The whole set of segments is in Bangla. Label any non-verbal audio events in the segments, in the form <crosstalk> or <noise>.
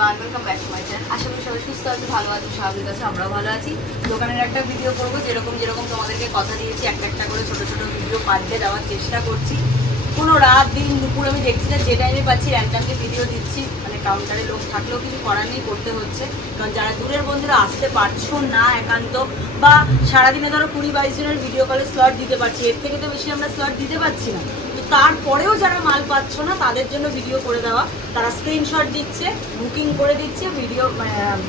Everyone welcome back to my channel আশা করি সবাই সুস্থ আছে, ভালো আছে, স্বাভাবিক আছে, আমরাও ভালো আছি। দোকানের একটা ভিডিও করব, যেরকম যেরকম তোমাদেরকে কথা দিয়েছি, একটা একটা করে ছোট ছোট ভিডিও ডে দেওয়ার চেষ্টা করছি। কোনো রাত, দিন, দুপুর আমি দেখছি না, যে টাইমে পাচ্ছি র্যান্ডামকে ভিডিও দিচ্ছি মানে কাউন্টারে লোক থাকলেও কিছু করার নেই, করতে হচ্ছে। কারণ যারা দূরের বন্ধুরা আসতে পারছ না একান্ত, বা সারাদিনে ধরো কুড়ি বাইশ জনের ভিডিও কলে স্লট দিতে পারছি, এর থেকে তো বেশি আমরা স্লট দিতে পারছি না। তারপরেও যারা মাল পাচ্ছ না, তাদের জন্য ভিডিও করে দেওয়া। তারা স্ক্রিনশট দিচ্ছে বুকিং করে দিচ্ছে ভিডিও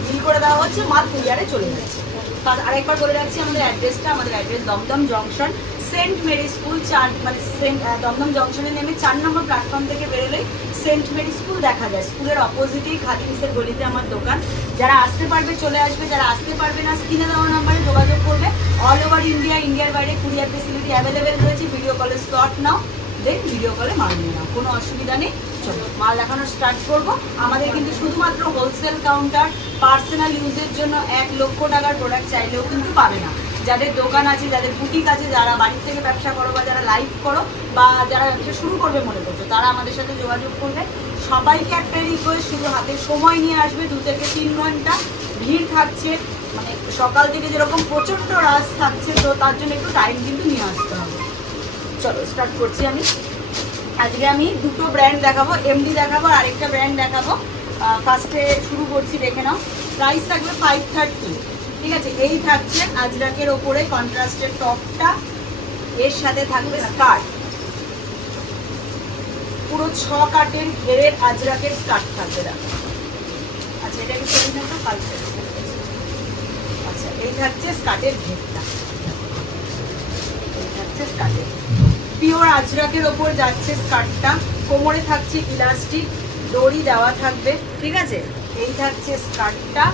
বিল করে দেওয়া হচ্ছে, মাল কুরিয়ারে চলে যাচ্ছে। তার আরেকবার বলে রাখছি, আমাদের অ্যাড্রেসটা আমাদের address Dum Dum junction saint Mary school চার মানে সেন্ট দমদম জংশনে নেমে চার নম্বর প্ল্যাটফর্ম থেকে বেরোলেই সেন্ট মেরি স্কুল দেখা যায়। স্কুলের অপোজিটেই খাদিমসের গলিতে আমার দোকান। যারা আসতে পারবে, চলে আসবে। যারা আসতে পারবে না স্ক্রিনে দেওয়া নাম্বারে যোগাযোগ করবে। অল ওভার ইন্ডিয়া ইন্ডিয়ার বাইরে কুরিয়ার ফেসিলিটি অ্যাভেলেবেল রয়েছে। ভিডিও কলের স্লট নাও। দেন ভিডিও কলে মাল নিয়ে নাও কোনো অসুবিধা নেই। চলো, মাল দেখানো স্টার্ট করব। আমাদের কিন্তু শুধুমাত্র হোলসেল কাউন্টার পার্সোনাল ইউজের জন্য এক লক্ষ টাকার প্রোডাক্ট চাইলেও কিন্তু পাবে না। যাদের দোকান আছে, যাদের বুটিক আছে, যারা বাড়ির থেকে ব্যবসা করো বা যারা লাইভ করো বা যারা ব্যবসা শুরু করবে মনে করছ, তারা আমাদের সাথে যোগাযোগ করবে সবাইকে একটা রিকোয়েস্ট শুধু হাতে সময় নিয়ে আসবে, দু থেকে তিন ঘণ্টা। ভিড় থাকছে মানে সকাল থেকে যেরকম প্রচণ্ড রাশ থাকছে, তো তার জন্য একটু টাইম কিন্তু নিয়ে আসতে হবে। চলো স্টার্ট করছি আমি। আজকে আমি দুটো ব্র্যান্ড দেখাবো এমডি দেখাবো আর একটা ব্র্যান্ড দেখাবো। ফার্স্টে শুরু করছি, দেখে নাও। প্রাইস থাকবে ফাইভ থার্টি ঠিক আছে? এই থাকছে আজরাকের ওপরে কন্ট্রাস্টের টপটা এর সাথে থাকবে স্কার্ট পুরো ছ কাটের ঘেরের আজরাকের স্কার্ট থাকবে দেখো। আচ্ছা এটা কি আচ্ছা এই থাকছে স্কার্টের ঘেরটা। এই থাকছে স্কার্টের পিওর আজরাকের ওপর যাচ্ছে স্কার্টটা। কোমরে থাকছে ইলাস্টিক, দড়ি দেওয়া থাকবে, ঠিক আছে? এই থাকছে স্কার্টটা,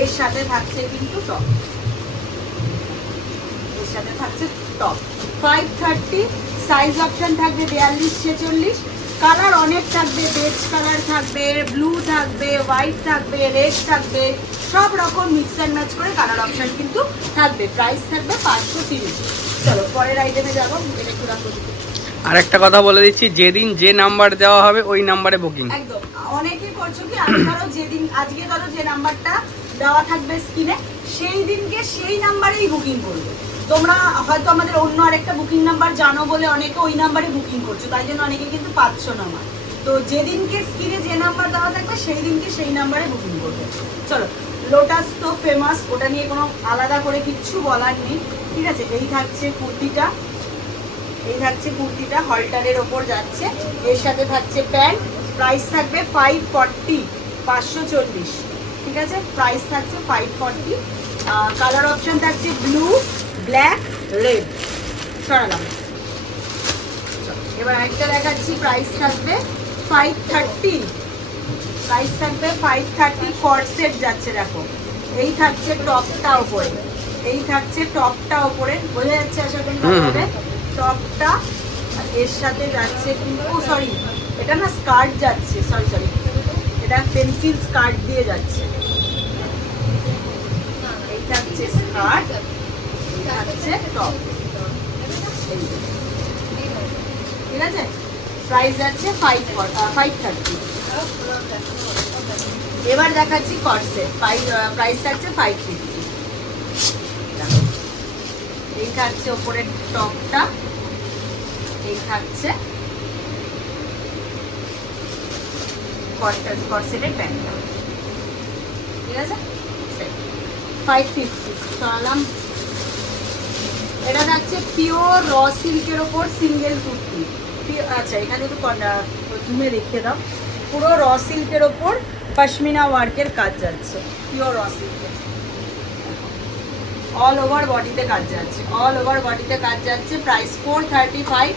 এর সাথে থাকছে কিন্তু টপ এর সাথে থাকছে top five thirty size option থাকবে বিয়াল্লিশ, ছেচল্লিশ। কালার অনেক থাকবে বেজ কালার থাকবে ব্লু থাকবে হোয়াইট থাকবে রেড থাকবে। সব রকম মিক্স অ্যান্ড ম্যাচ করে কালার অপশন কিন্তু থাকবে। প্রাইস থাকবে পাঁচশো তিরিশ। চলো পরের আইটেমে যাব এটা একটু রাখো আর একটা কথা বলে দিচ্ছি যেদিন যে নাম্বার দেওয়া হবে ওই নাম্বারে বুকিং একদম। অনেকেই করছ কি ধরো যেদিন আজকে ধরো যে নাম্বারটা দেওয়া থাকবে স্ক্রিনে সেই দিনকে সেই নাম্বারেই বুকিং করবে। তোমরা হয়তো আমাদের অন্য আরেকটা বুকিং নাম্বার জানো বলে অনেকে ওই নাম্বারে বুকিং করছ তাই জন্য অনেকে কিন্তু পাচ্ছ না আমার। তো যেদিনকে স্ক্রিনে যে নাম্বার দেওয়া থাকবে সেই দিনকে সেই নাম্বারে বুকিং করবে। চলো লোটাস তো ফেমাস ওটা নিয়ে কোনো আলাদা করে কিচ্ছু বলার নেই। ঠিক আছে, এই থাকছে কুর্তিটা, এই থাকছে কুর্তিটা, হলটারের ওপর যাচ্ছে, এর সাথে থাকছে প্যান্ট প্রাইস থাকবে ফাইভ ফর্টি পাঁচশো চল্লিশ, ঠিক আছে? প্রাইস থাকছে ফাইভ ফর্টি কালার অপশন থাকছে ব্লু ব্ল্যাক রেড সরালাম। এবার একটা দেখাচ্ছি প্রাইস থাকবে ফাইভ থার্টি প্রাইস থাকবে ফাইভ থার্টি ফর সেট যাচ্ছে দেখো, এই থাকছে টপটা ওপরে এই থাকছে টপটা ওপরে। বোঝা যাচ্ছে আশা করি ভালোভাবে টপটা আর এর সাথে যাচ্ছে কিন্তু সরি এটা না স্কার্ট যাচ্ছে সরি সরি। এটা পেন্সিল স্কার্ট দিয়ে যাচ্ছে। এই থাকছে স্কার্ট থাকছে টপ। ঠিক আছে? প্রাইস যাচ্ছে ফাইভ ফাইভ থার্টি এবার দেখাচ্ছি কটসেট প্রাইস থাকছে ফাইভ ফিফটি এই থাকছে ওপরের টপটা। এই থাকছে। ফাইভ ফিফটি এটা পিওর সিল্কের ওপর সিঙ্গেল কুর্তি। আচ্ছা এখানে একটু দাও। পুরো সিল্কের ওপর পশমিনা ওয়ার্কের কাজ যাচ্ছে। পিওর র সিল্কের অল ওভার বডিতে কাজ যাচ্ছে। অল ওভার বডিতে কাজ যাচ্ছে। Price four thirty five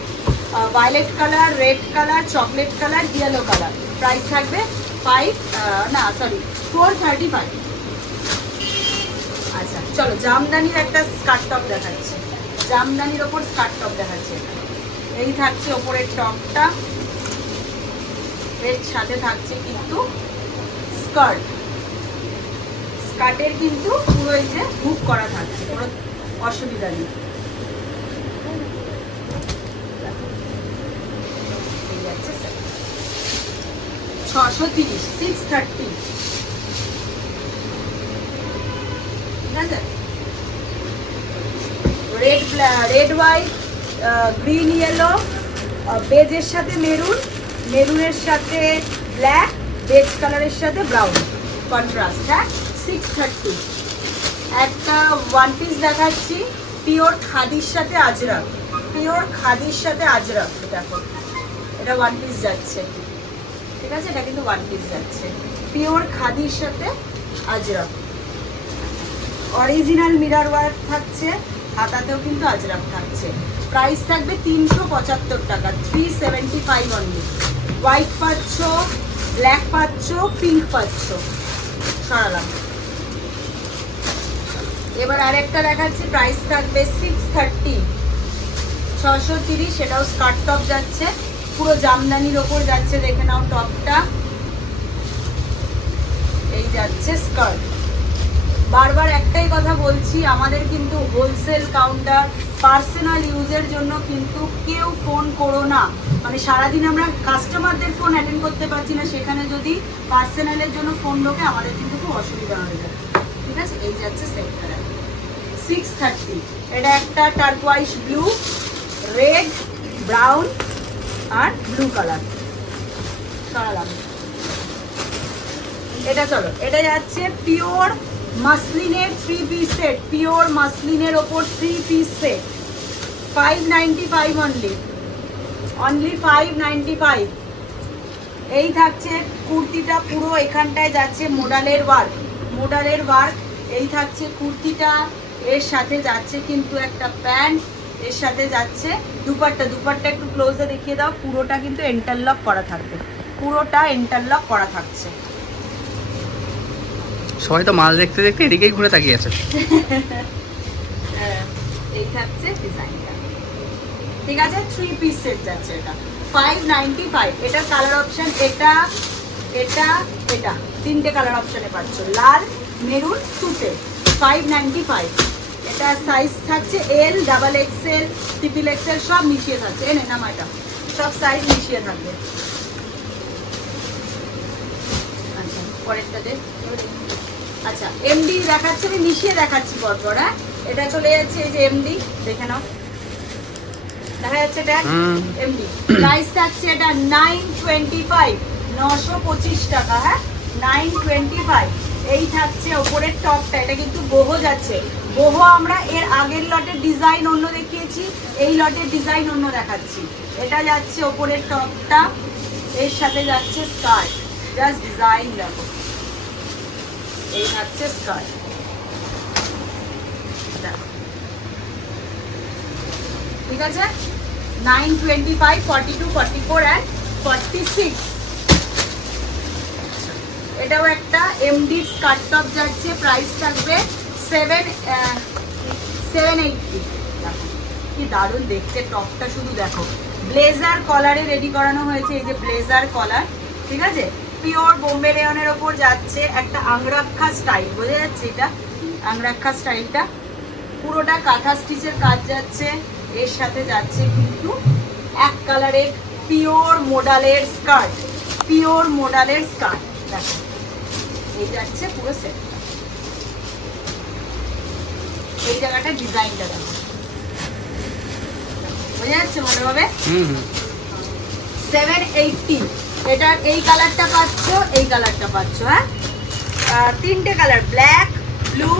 violet colour red colour chocolate colour yellow colour price থাকবে ফাইভ না সরি ফোর থার্টি ফাইভ আচ্ছা চলো, জামদানির একটা স্কার্ট টপ দেখাচ্ছে। জামদানির ওপর স্কার্ট টপ দেখাচ্ছে। এই থাকছে ওপরের টপটা। এর সাথে থাকছে কিন্তু স্কার্ট স্কার্টের কিন্তু পুরো এই যে হুক করা থাকছে, কোনো অসুবিধা নেই। ছশো তিরিশ সিক্স থার্টি ঠিক আছে? Red red white green yellow বেজের সাথে মেরুন মেরুনের সাথে ব্ল্যাক বেজ কালারের সাথে ব্রাউন কন্ট্রাস্ট হ্যাঁ? সিক্স থার্টি একটা ওয়ান পিস দেখাচ্ছি পিওর খাদির সাথে আজরাক। পিওর খাদির সাথে আজরাক, দেখো। এটা ওয়ান পিস যাচ্ছে। ঠিক আছে? এটা কিন্তু ওয়ান পিস যাচ্ছে। পিওর খাদির সাথে আজরাক। অরিজিনাল মিরার ওয়ার্ক থাকছে, হাতাতেও কিন্তু আজরাক থাকছে। প্রাইস থাকবে তিনশো পঁচাত্তর টাকা three seventy five only white পাচ্ছ ব্ল্যাক পাচ্ছ পিঙ্ক পাচ্ছ। সরালাম। এবার আরেকটা দেখাচ্ছি প্রাইস থাকবে সিক্স থার্টি ছশো তিরিশ সেটাও স্কার্ট টপ যাচ্ছে। পুরো জামদানির ওপর যাচ্ছে, দেখে নাও টপটা এই যাচ্ছে স্কার্ট বারবার একটাই কথা বলছি, আমাদের কিন্তু হোলসেল কাউন্টার পার্সোনাল ইউজের জন্য কিন্তু কেউ ফোন করো না। মানে সারাদিন আমরা কাস্টমারদের ফোন অ্যাটেন্ড করতে পারছি না, সেখানে যদি পার্সোনালের জন্য ফোন ঢোকে, আমাদের কিন্তু খুব অসুবিধা হয়ে যায়। ঠিক আছে? এই যাচ্ছে সেট কালার সিক্স থার্টি এটা একটা টার্কোয়াইশ ব্লু রেড ব্রাউন আর ব্লু কালার এটা চলো, এটা যাচ্ছে পিওর মাসলিনের থ্রি পিস সেট পিওর মাসলিনের ওপর three piece set five ninety five only only five ninety five এই থাকছে, কুর্তিটা পুরো এখানটায় যাচ্ছে মোডালের ওয়ার্ক মোডালের ওয়ার্ক এই থাকছে কুর্তিটা। এর সাথে যাচ্ছে কিন্তু একটা প্যান্ট এর সাথে যাচ্ছে দুপাট্টা। দুপাট্টা একটু ক্লোজে দেখিয়ে দাও পুরোটা কিন্তু এন্টারলক করা থাকবে। পুরোটা এন্টারলক করা থাকছে। সবাই তো মাল দেখতে দেখতে এদিকেই ঘুরে তাকিয়ে আছে। <laughs> হ্যাঁ, এই থাকছে ডিজাইনটা ঠিক আছে থ্রি পিস সেট যাচ্ছে এটা। ফাইভ নাইনটি ফাইভ এটার কালার অপশন এটা এটা এটা। তিনটে কালার অপশনে পাচ্ছ। লাল মেরুন টুটে ফাইভ নাইনটি ফাইভ এটা সাইজ থাকছে L double XL triple XL সব মিশিয়ে থাকছে। এনে নাম এটা। সব সাইজ মিশিয়ে থাকবে। আচ্ছা পরেরটাতে আচ্ছা এমডি দেখাচ্ছে আমি মিশিয়ে দেখাচ্ছি পরপর হ্যাঁ? এটা চলে যাচ্ছে এই যে এমডি দেখে নাও। দেখা যাচ্ছে এটা? এমডি প্রাইস থাকছে এটা নাইন টোয়েন্টি ফাইভ নশো পঁচিশ টাকা হ্যাঁ? নাইন টোয়েন্টি ফাইভ এই থাকছে ওপরের টপটা, এটা কিন্তু বহু যাচ্ছে। বহু আমরা এর আগের লটের ডিজাইন অন্য দেখিয়েছি, এই লটের ডিজাইন অন্য দেখাচ্ছি। এটা যাচ্ছে ওপরের টপটা, এর সাথে যাচ্ছে স্কার্ট জাস্ট ডিজাইন দেখো এই থাকছে স্কার্ট। ঠিক আছে? Nine twenty five forty two forty four and forty six এটাও একটা এমডি স্কার্ট টপ যাচ্ছে প্রাইস থাকবে সেভেন সেভেন এইটটি কি দারুণ দেখতে, টপটা শুধু দেখো। ব্লেজার কলারে রেডি করানো হয়েছে, এই যে ব্লেজার কলার ঠিক আছে? পিওর বোম্বে রেয়নের ওপর যাচ্ছে একটা আংরাক্ষা স্টাইল বোঝা যাচ্ছে এটা? আংরাক্ষা স্টাইলটা পুরোটা কাঁথা স্টিচের কাজ যাচ্ছে, এর সাথে যাচ্ছে কিন্তু এক কালারের পিওর মোডালের স্কার্ট পিওর মোডালের স্কার্ট দেখো। এই যাচ্ছে পুরো সেটটা এই জায়গাটা ডিজাইনটা দেখো। বোঝা যাচ্ছে ভালোভাবে? হুম হুম। সেভেন এইটটি এটার এই কালারটা পাচ্ছ এই কালারটা পাচ্ছ হ্যাঁ? তিনটে কালার ব্ল্যাক ব্লু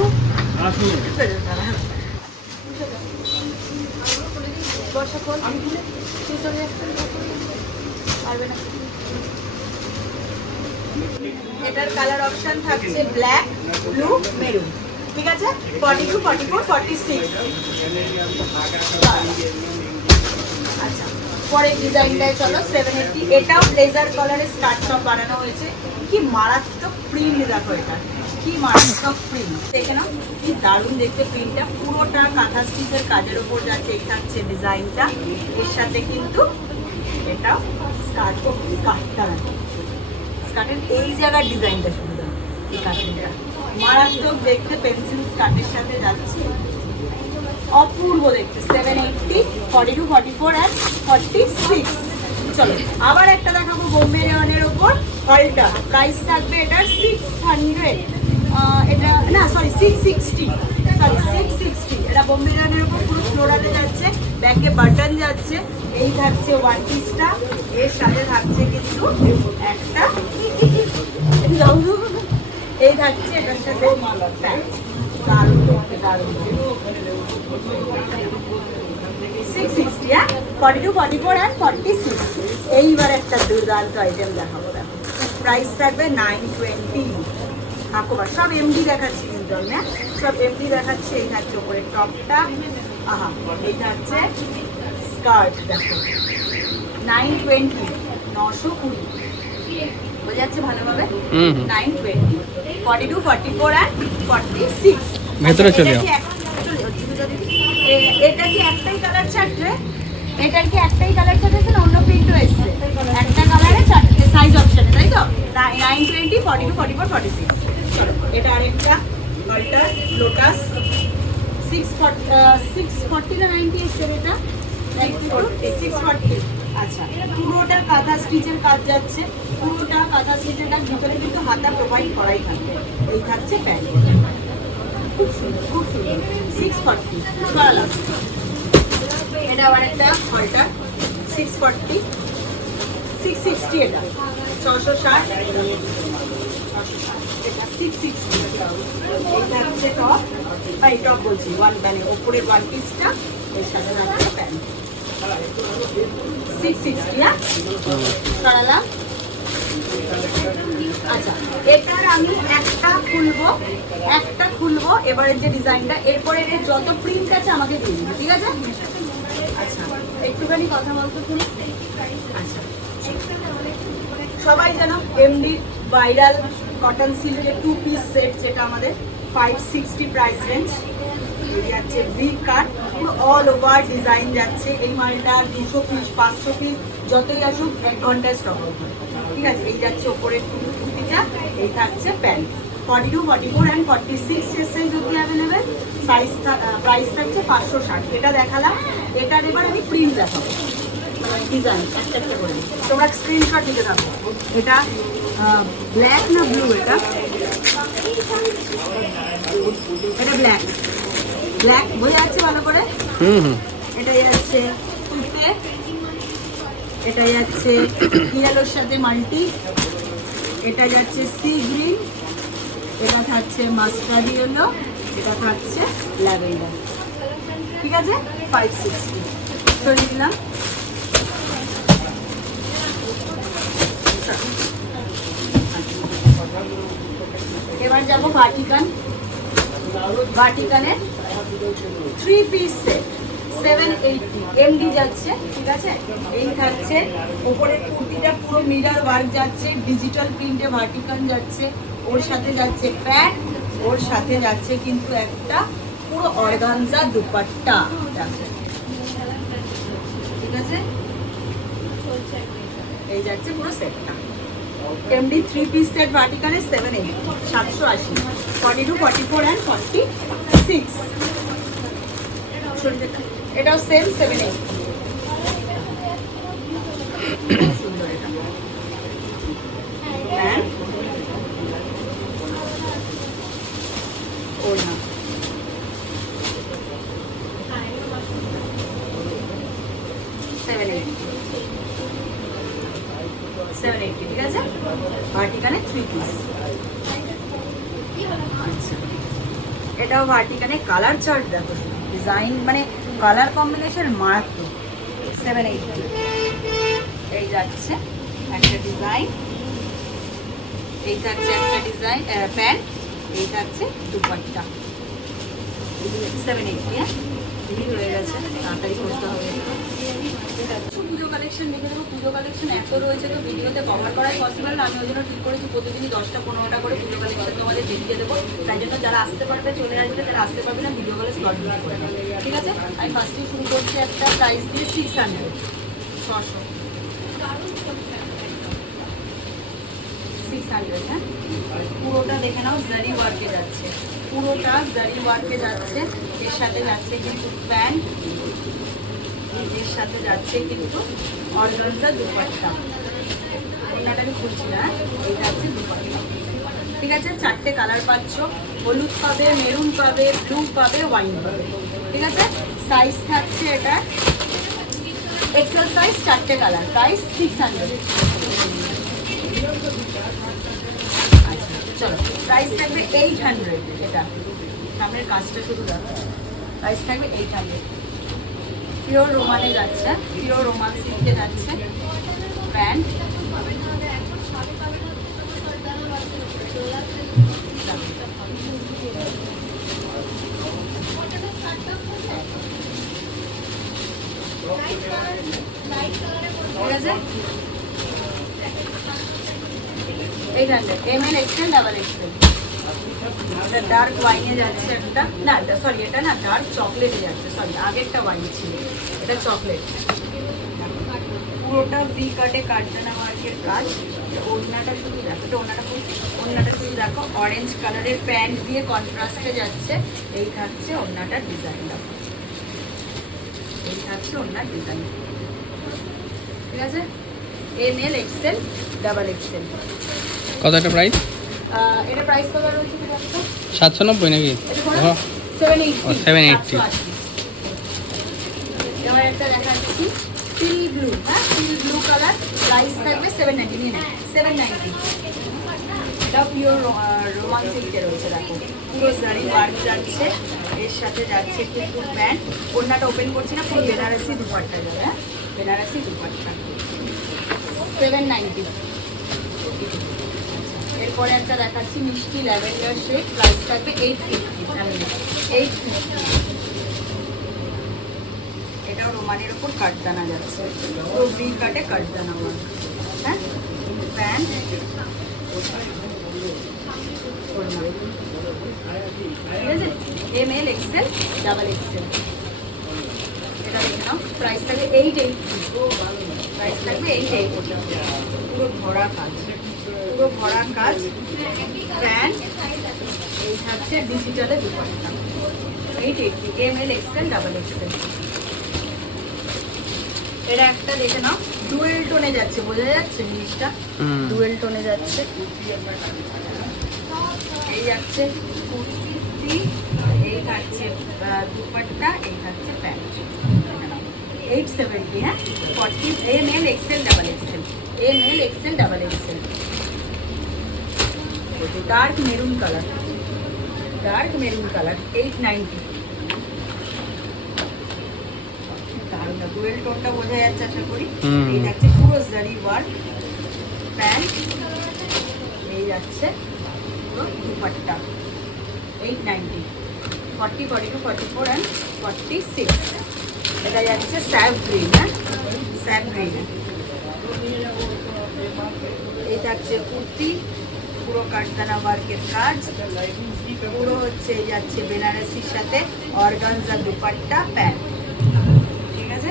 এটার কালার অপশন থাকছে ব্ল্যাক ব্লু মেরুন ঠিক আছে? Forty two forty four forty six আচ্ছা পরের ডিজাইনটায় চলো সেভেন এইটটি এটাও ব্লেজার কালারের স্কার্ট টপ বানানো হয়েছে। কি মারাত্মক প্রিন্ট দেখো এটা। কি মারাত্মক প্রিন্ট দেখে নাও, কি দারুণ দেখতে প্রিন্টটা পুরোটা কাঁথা স্টিচের কাজের উপর যাচ্ছে এই থাকছে ডিজাইনটা, এর সাথে কিন্তু এটাও স্কার্ট স্কার্টটা স্কার্টের এই জায়গার ডিজাইনটা শুরু এই কাটিংটা মারাত্মক দেখতে পেন্সিল স্কার্টের সাথে যাচ্ছে। অপূর্ব দেখতে seven eighty forty two forty four and forty six চলো, আবার একটা দেখাবো বোম্বে রেওয়ানের ওপর। হলটা প্রাইস থাকবে এটার সিক্স হান্ড্রেড এটা, না sorry six sixty sorry six sixty এটা বোম্বে রানের উপর পুরো ফ্লোরালে যাচ্ছে ব্যাকে বাটন যাচ্ছে। এই থাকছে ওয়ান পিসটা এর সাথে থাকছে কিছু এই থাকছে এটার সাথে সিক্স সিক্সটি হ্যাঁ? Forty two forty four and forty six এইবার একটা দুর্দান্ত আইটেম দেখাবো দেখো। প্রাইস থাকবে নাইন টোয়েন্টি আকবার সব এমডি দেখাচ্ছি কিন্তু আমি হ্যাঁ? সব এমডি দেখাচ্ছি এই থাকছে ওপরে টপটা আহা এই থাকছে স্কার্ট দেখো। নাইন টোয়েন্টি নশো কুড়ি। বোঝা যাচ্ছে ভালোভাবে? Nine twenty forty two forty four and forty six ভেতরে চলে যাও। এটা কি একটাই কালার চারটে এটার কি একটাই কালার চার্ট না অন্য প্রিন্টও এসছে? একটা কালারে চারটে সাইজ অপশন তাই তো? Nine twenty forty two forty four forty six এটা আরেকটা। Halter lotus six six forty না নাইনটি এসছে এটা? সিক্স ফর্টি আচ্ছা পুরোটা কাঁথা স্টিচের কাজ যাচ্ছে। পুরোটা কাঁথা স্টিচের কাজ, ভিতরে কিন্তু হাতা প্রোভাইড করাই থাকবে। এই থাকছে প্যান্ট। খুব সুন্দর খুব সুন্দর। সিক্স ফর্টি সরালাম এটা আবার একটা halter six forty six sixty এটা। ছশো ষাট। মানে ওপরে ওয়ান পিসটা এর সাথে থাকছে প্যান্ট সিক্স সিক্সটি হ্যাঁ সরালাম আচ্ছা এটার আমি একটা খুলবো একটা খুলবো, এবারের যে ডিজাইনটা এরপরে এর যত প্রিন্ট আছে আমাকে দিয়ে ঠিক আছে? আচ্ছা একটুখানি কথা বলতো তুমি? আচ্ছা সবাই যেন এমডি ভাইরাল কটন সিল্কের টু পিস সেট যেটা আমাদের ফাইভ সিক্সটি প্রাইস রেঞ্জ যাচ্ছে ভি কাট পুরো অল ওভার ডিজাইন যাচ্ছে, এই মালটা দুশো পিস পাঁচশো পিস যতই আসুক, এক ঘন্টায় স্টক ঠিক আছে, এই যাচ্ছে ওপরের কুর্তিটা, এই থাকছে pant forty two forty four and forty six এর সাইজ অব্দি অ্যাভেলেবেল সাইজ প্রাইস থাকছে পাঁচশো ষাট। এটা দেখালাম, এটার এবার আমি প্রিন্ট দেখাবো। ডিজাইন একটা একটা করে। তোমরা স্ক্রিনশট নিতে থাকো। এটা ব্ল্যাক না ব্লু এটা? এটা ব্ল্যাক ব্ল্যাক বোঝা যাচ্ছে ভালো করে। হুম হুম। এটা যাচ্ছে তুতে এটা যাচ্ছে ইয়েলোর সাথে মাল্টি। এটা যাচ্ছে সি গ্রিন এটা থাকছে মাস্টার্ড ইয়েলো এটা থাকছে ল্যাভেন্ডার ঠিক আছে? ফাইভ সিক্সটি সরিয়ে দিলাম এবার যাব Vatican ভাটিকানের three piece set seven eighty MD যাচ্ছে, ঠিক আছে? এই থাকছে। ওপরের কুর্তিটা পুরো মিরার ওয়ার্ক যাচ্ছে ডিজিটাল প্রিন্টে ভার্টিকান যাচ্ছে, ওর সাথে যাচ্ছে প্যান্ট ওর সাথে যাচ্ছে কিন্তু একটা পুরো অর্গানজা দুপাট্টা। ঠিক আছে? এই যাচ্ছে পুরো সেটটা এমডি থ্রি পিস সেট ভার্টিকানের সেভেন এইট সাতশো আশি। Forty two forty four and forty six এটাও same seven eight seven eighty ঠিক আছে? ভার্টিকানে থ্রি পিস আচ্ছা। এটাও ভার্টিকানে কালার চার্ট দেখো। ডিজাইন মানে কালার কম্বিনেশন মারাত্মক। সেভেন এইটি এই যাচ্ছে একটা ডিজাইন। এই থাকছে একটা ডিজাইন প্যান্ট। এই থাকছে দুপাট্টা। সেভেন এইটি হ্যাঁ? হয়ে গেছে। তাড়াতাড়ি করতে হবে। পুজো কালেকশন দেখে দেবো পুজো কালেকশন এত রয়েছে তো ভিডিওতে কভার করাই পসিবল না আমি ওই জন্য ঠিক করেছি, প্রতিদিনই দশটা, পনেরোটা করে পুজো কালেকশন তোমাদের দেখিয়ে দেবো। তাই জন্য যারা আসতে পারবে, চলে আসবে, যারা আসতে পারবে না ভিডিও কলে স্লট ঠিক আছে? আমি ফার্স্টে শুরু করছি, একটা প্রাইস দিয়ে সিক্স হান্ড্রেড ছশো। সিক্স হ্যাঁ? পুরোটা দেখে নাও জারি ওয়ার্কে যাচ্ছে। পুরোটা জারি ওয়ার্কে যাচ্ছে, এর সাথে যাচ্ছে কিন্তু প্যান্ট এর সাথে যাচ্ছে কিন্তু অর্গানজা দুপাট্টা। ওনাটা আমি খুলছি না? এইটা হচ্ছে দুপাট্টা। ঠিক আছে, চারটে কালার পাচ্ছ। হলুদ পাবে মেরুন পাবে ব্লু পাবে ওয়াইন পাবে। ঠিক আছে? সাইজ থাকছে এটা। এক্সেল সাইজ চারটে কালার প্রাইস সিক্স হান্ড্রেড চলো প্রাইস থাকবে এইট হান্ড্রেড এটা। সামনের কাজটা শুধু দেখো প্রাইস থাকবে এইট হান্ড্রেড পিওর রোমানে যাচ্ছে পিওর রোমান সিল্কে যাচ্ছে আছে eight hundred M L XL double XL এটা ডার্ক ওয়াইনে যাচ্ছে একটা। না সরি এটা না ডার্ক চকলেটে যাচ্ছে সরি আগেরটা ওয়াইন ছিল, এটা চকলেট পুরোটা ভি কাটে কাটজানা ওয়ার্কের কাজ ওড়নাটা শুধু দেখো, তো ওড়নাটা খুব ওড়নাটা শুধু দেখো অরেঞ্জ কালারের প্যান্ট দিয়ে কন্ট্রাস্টে যাচ্ছে, এই থাকছে ডিজাইন দেখো এই থাকছে ওড়নার ডিজাইন ঠিক আছে? M L XL double XL কত একটা প্রাইস এটা প্রাইস কত রয়েছে কি জানো তো? সাতশো নব্বই নাকি? ও, সেভেন এইটটি ও, 780 এবার একটা দেখাচ্ছি ব্লু হ্যাঁ? সিল ব্লু কালার প্রাইস থাকবে সেভেন নাইনটি নিন সেভেন নাইনটি এটা পিওর রোমান সিল্কে রয়েছে দেখো। পুরো জারি ওয়ার্ক যাচ্ছে। এর সাথে যাচ্ছে কিন্তু প্যান্ট ওড়নাটা ওপেন করছি না পুরো বেনারসি দুপাট্টা যাবে হ্যাঁ? বেনারসি দুপাট্টা। সেভেন নাইনটি এরপরে একটা দেখাচ্ছি মিষ্টি ল্যাভেন্ডার শেড প্রাইস থাকবে এইট ফিফটি এইট ফিফটি এটাও রোমানের ওপর কাটদানা যাচ্ছে। পুরো ভি কাটে কাটদানা ওয়ার্ক হ্যাঁ? প্যান্ট? ঠিক আছে? M L XL double XL এটা দেখে নাও। প্রাইস এইট এইট প্রাইস থাকবে এইট এইট পুরো ভরা কাজ। পুরো ভরা কাজ প্যান্ট এই থাকছে ডিজিটালে dupatta. Eight eighty M L XL double XL এটা একটা দেখে নাও ডুয়েল টোনে যাচ্ছে বোঝা যাচ্ছে জিনিসটা? ডুয়েল টোনে যাচ্ছে। এই যাচ্ছে কুর্তি এই থাকছে দুপাট্টা এই থাকছে প্যান্ট এইট সেভেন্টি হ্যাঁ? Forty M L XL double XL M L XL double XL dark maroon colour dark maroon colour eight ninety dual টোনটা বোঝা যাচ্ছে আশা করি। এই যাচ্ছে পুরো জারি ওয়ার্ক প্যান্ট এই যাচ্ছে পুরো dupatta. Eight ninety forty forty two forty four and forty six এটা যাচ্ছে স্যাপ গ্রিন হ্যাঁ? স্যাপ গ্রিন এই থাকছে কুর্তি। পুরো কাঠদানা ওয়ার্কের কাজ। পুরো হচ্ছে যাচ্ছে বেনারসির সাথে অর্গানজা দুপাট্টা প্যান্ট ঠিক আছে?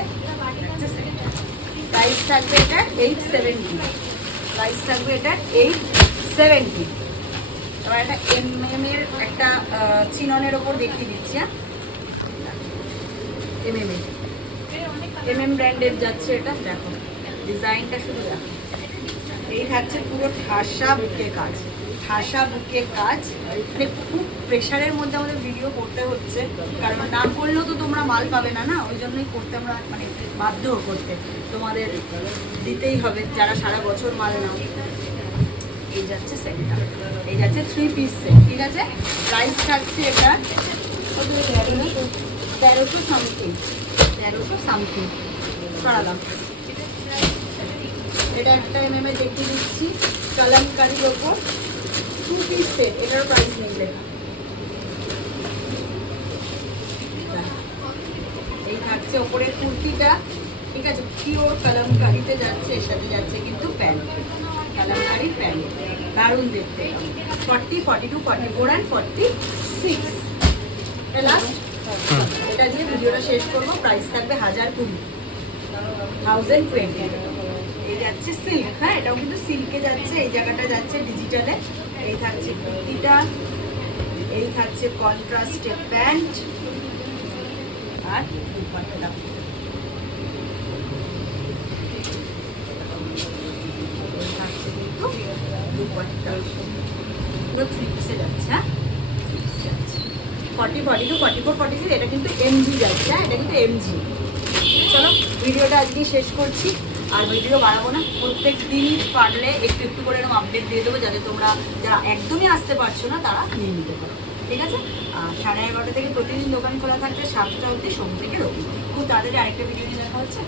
প্রাইস থাকবে এটা এইট সেভেন্টি প্রাইস থাকবে এটা এইট সেভেন্টি এবার একটা এম এর একটা চিননের ওপর দেখিয়ে দিচ্ছি হ্যাঁ? এম এম এম এম ব্র্যান্ডের যাচ্ছে এটা, দেখো। ডিজাইনটা শুধু দেখো। এই থাকছে পুরো ঠাসা বুকে কাজ, ঠাসা বুকে কাজ। মানে খুব প্রেশারের মধ্যে আমাদের ভিডিও করতে হচ্ছে, কারণ না করলেও তো তোমরা মাল পাবে না না? ওই জন্যই করতে আমরা মানে বাধ্য করতে। তোমাদের দিতেই হবে, যারা সারা বছর মাল নাও। এই যাচ্ছে সেটটা এই যাচ্ছে থ্রি পিস সেট ঠিক আছে? প্রাইস থাকছে এটা তেরোশো সামথিং তেরোশো সামথিং সরালাম। এটা একটা এম এম দেখিয়ে দিচ্ছি কালামকারির ওপর। টু পিস সেট এটার প্রাইস নেই এই থাকছে ওপরের কুর্তিটা। ঠিক আছে পিওর কালামকারিতে যাচ্ছে এর সাথে যাচ্ছে কিন্তু প্যান্ট কালামকারি প্যান্ট দারুণ দেখতে। Forty forty two forty four and forty six last এটা দিয়ে ভিডিওটা শেষ করব। প্রাইস থাকবে হাজার কুড়ি। থাউজেন্ড টোয়েন্টি যাচ্ছে সিল্ক হ্যাঁ? এটাও কিন্তু সিল্কে যাচ্ছে, এই জায়গাটা যাচ্ছে ডিজিটালে এই থাকছে কুর্তিটা, এই থাকছে কন্ট্রাস্টে প্যান্ট আর থ্রি যাচ্ছে হ্যাঁ? Forty forty two forty four forty এটা কিন্তু এমজি যাচ্ছে হ্যাঁ? এটা কিন্তু এমজি চলো, ভিডিওটা আজকে শেষ করছি। আর ভিডিও বাড়াবো না। প্রত্যেক দিনই পারলে একটু একটু করে এরকম আপডেট দিয়ে দেবো, যাতে তোমরা যারা একদমই আসতে পারছ না, তারা নিয়ে নিতে পারো। ঠিক আছে? আর সাড়ে এগারোটা থেকে প্রতিদিন দোকান খোলা থাকছে, সাতটা অবধি সোম থেকে রবি খুব তাড়াতাড়ি আরেকটা ভিডিও নিয়ে দেখা হচ্ছে